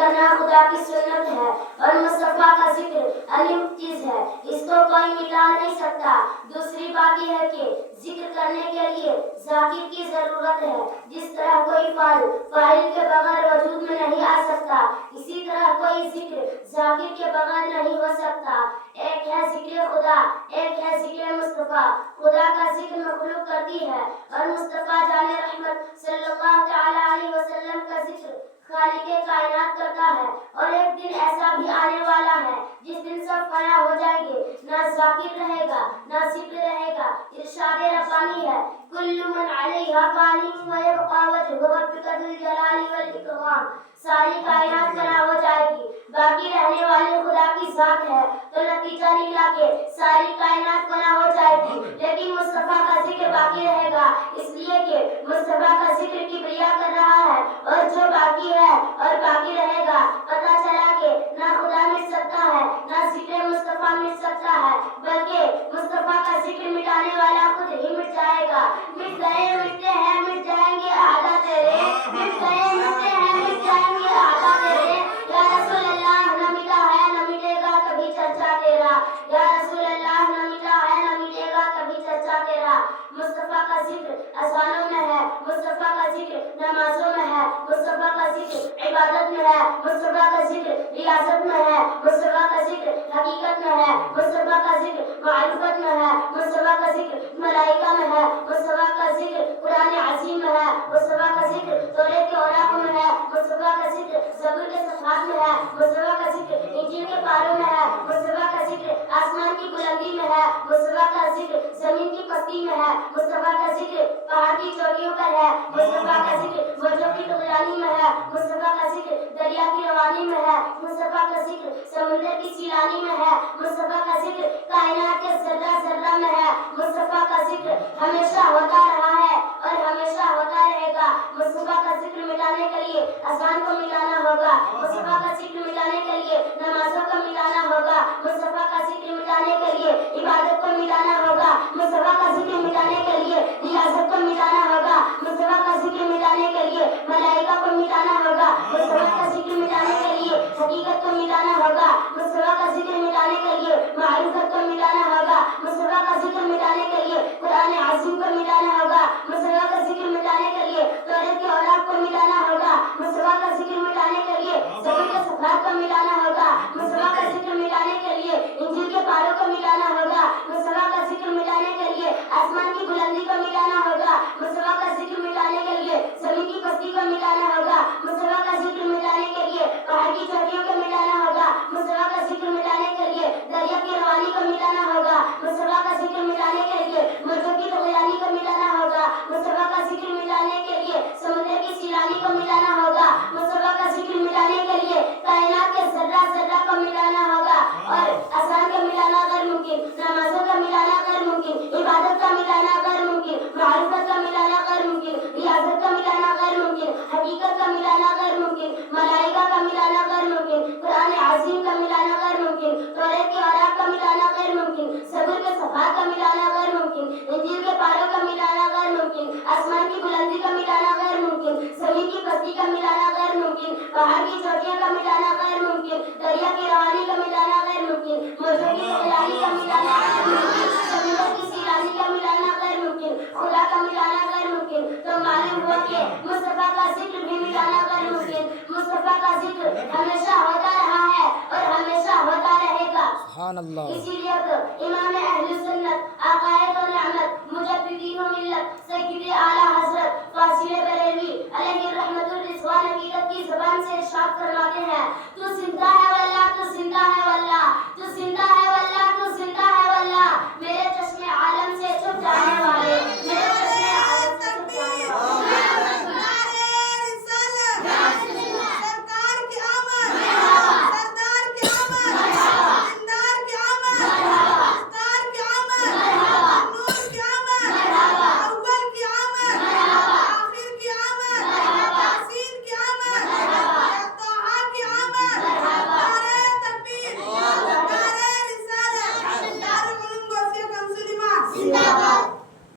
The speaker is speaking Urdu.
کرنا خدا کی سنت ہے اور مصطفیٰ کا ذکر علم چیز ہے، اس کو کوئی مٹا نہیں سکتا۔ دوسری بات یہ ہے کہ ذکر کرنے کے لیے ذاکر کی ضرورت ہے۔ جس طرح کوئی فاعل کے بغیر وجود میں نہیں آ سکتا، اسی طرح کوئی ذکر ذاکر کے بغیر نہیں ہو سکتا۔ ایک ہے ذکر خدا، ایک ہے ذکر مصطفیٰ۔ خدا کا ذکر مخلوق کرتی ہے اور مصطفیٰ جان رحمت صلی اللہ تعالی علیہ وسلم کا ذکر خالق کائنات کرتا ہے۔ اور ایک دن ایسا بھی آنے والا ہے جس دن سب فنا ہو جائیں گے، نہ ذاکر رہے گا نہ ذکر رہے گا۔ ارشاد ربانی ہے کل من علیہا فانی ویبقى وجہ ربک ذو الجلال والاکرام۔ ساری کائنات فنا ہو جائے گی، باقی رہنے والی خدا کی ذات ہے، تو نتیجہ نکلا کہ ساری کائنات فنا ہو جائے گی، لیکن مصطفیٰ کا ذکر باقی رہے گا، اس لیے کہ مصطفیٰ کا ذکر کبریا کر رہا ہے۔ اور جو باقی ہے اور باقی رہے گا، پتہ چلا کہ نہ خدا مٹ سکتا ہے نہ ذکر مصطفیٰ مٹ سکتا ہے، بلکہ مصطفیٰ کا ذکر مٹانے والا خود ہی مٹ جائے گا۔ مٹ گئے مٹتے ہیں مٹ جائیں گے اعلیٰ تیرے، مٹ گئے مٹتے ہیں مٹ جائیں گے اعلیٰ تیرے۔ یا رسول اللہ نہ مٹا ہے نہ مٹے گا کبھی چرچا تیرا، یا رسول اللہ نہ مٹا ہے نہ مٹے گا کبھی چرچا تیرا۔ مصطفیٰ کا ذکر اذانوں میں ہے، مصطفیٰ کا ذکر نمازوں میں ہے، مصطفیٰ کا ذکر عبادت میں ہے، مصطفیٰ کا ذکر ریاضت میں ہے، مصطفیٰ کا ذکر حقیقت میں ہے، مصطفیٰ کا ذکر معرفت میں ہے، مصطفیٰ کا ذکر ملائکہ میں ہے، مصطفیٰ کا ذکر قرآن عظیم میں ہے، مصطفیٰ کا ذکر توریت کے اوراق میں ہے، مصطفیٰ کا ذکر زبور کے صفحات میں ہے، مصطفیٰ کا ذکر انجیل کے پاروں میں ہے، مصطفیٰ کا ذکر آسمان کی بلندی میں ہے، مصطفیٰ کا ذکر زمین کی پستی میں ہے، مصطفیٰ کا ذکر پہاڑ کی چوٹیوں پر ہے، مصطفیٰ کا ذکر موجوں کی طغیانی میں ہے، مصطفیٰ کا ذکر دریا کی روانی میں ہے، مصطفیٰ کا ذکر سمندر کی سیلانی میں ہے، مصطفیٰ کا ذکر کائنات کے ذرہ ذرہ میں ہے، مصطفیٰ کا ذکر ہمیشہ ہوتا رہا ہے اور ہمیشہ ہوتا رہے گا۔ مصطفیٰ کا ذکر مٹانے کے لیے اذان کو مٹانا ہوگا، مصطفیٰ کا ذکر مٹانے کے لیے نمازوں کو مٹانا ہوگا، مصطفیٰ کا ذکر مٹانے کے لیے عبادت کو مٹانا ہوگا، مصطفیٰ کا ذکر مٹانے کے لیے ریاضت کو مٹانا ہوگا، مصطفیٰ کا ذکر مٹانے کے لیے ملائکہ کو مٹانا ہوگا، مصطفیٰ کا ذکر مٹانے کے لیے حقیقت کو مٹانا ہوگا، مصطفیٰ کا ذکر مٹانے کے لیے معرفت کو مٹانا ہوگا، مصطفیٰ کا ذکر مٹانے کے لیے قرآن عظیم کو مٹانا ہوگا، مصطفیٰ کا ذکر مٹانے کے لیے توریت کے اوراق کو مٹانا ہوگا، مصطفیٰ کا ذکر مٹانے کے لیے زبور کے صفحات کو مٹانا ہوگا، مصطفیٰ کا ذکر مٹانے کے لیے انجیل کے پاروں کو مٹانا ہوگا، مصطفیٰ کا ذکر مٹانے کے لیے آسمان کی بلندی کو مٹانا ہوگا، مصطفیٰ کا ذکر مٹانے کے لیے زمین کی پستی کو مٹانا ہوگا، مصطفیٰ کا ذکر مٹانے کے لیے پہاڑ کی چوٹیوں کو مٹانا ہوگا، مصطفیٰ کا ذکر مٹانے کے لیے دریا کی روانی کو مٹانا ہوگا، مصطفیٰ کا ذکر مٹانے کے لیے موجوں کی طغیانی کو مٹانا ہوگا، مصطفیٰ کا ذکر مٹانے کے لیے سمندر کی سیلانی کو مٹانا ہوگا، مصطفیٰ کا ذکر مٹانے کے لیے کائنات کے ذرہ ذرہ کو مٹانا ہوگا۔ اور اذان کا مٹانا غیر ممکن، نمازوں کا مٹانا غیر ممکن، عبادت کا مٹانا غیر ممکن، معرفت کا مٹانا غیر ممکن، ریاضت کا مٹانا غیر ممکن، حقیقت کا مٹانا غیر ممکن، ملائکہ کا مٹانا غیر ممکن، قرآن عظیم کا مٹانا غیر ممکن، توریت کے اوراق کا مٹانا غیر ممکن، زبور کے صفحات کا مٹانا غیر ممکن، انجیل کے پاروں کا مٹانا غیر ممکن، آسمان کی بلندی کا مٹانا غیر ممکن، زمین کی پستی کا مٹانا غیر ممکن، پہاڑ کی چوٹیاں کا مٹانا غیر ممکن، دریا کی روانی کا مٹانا غیر ممکن، موجوں کی طغیانی کا مٹانا غیر ممکن، سمندر کی سیلانی کا مٹانا غیر ممکن، خدا کا مٹانا غیر ممکن۔ تو معلوم ہوا کہ مصطفیٰ کا ذکر بھی مٹانا غیر ممکن۔ مصطفیٰ کا ذکر ہمیشہ ہوتا رہا ہے اور ہمیشہ ہوتا رہے گا۔ سبحان اللہ۔ اسی لیے تو امام اہل سنت عقائد و رحمت مجددین و ملت سید اعلیٰ حضرت فاضل بریلوی علیہ رحمت الرضوان عقیدت کی زبان سے ارشاد فرماتے ہیں تو زندہ ہے واللہ تو زندہ ہے واللہ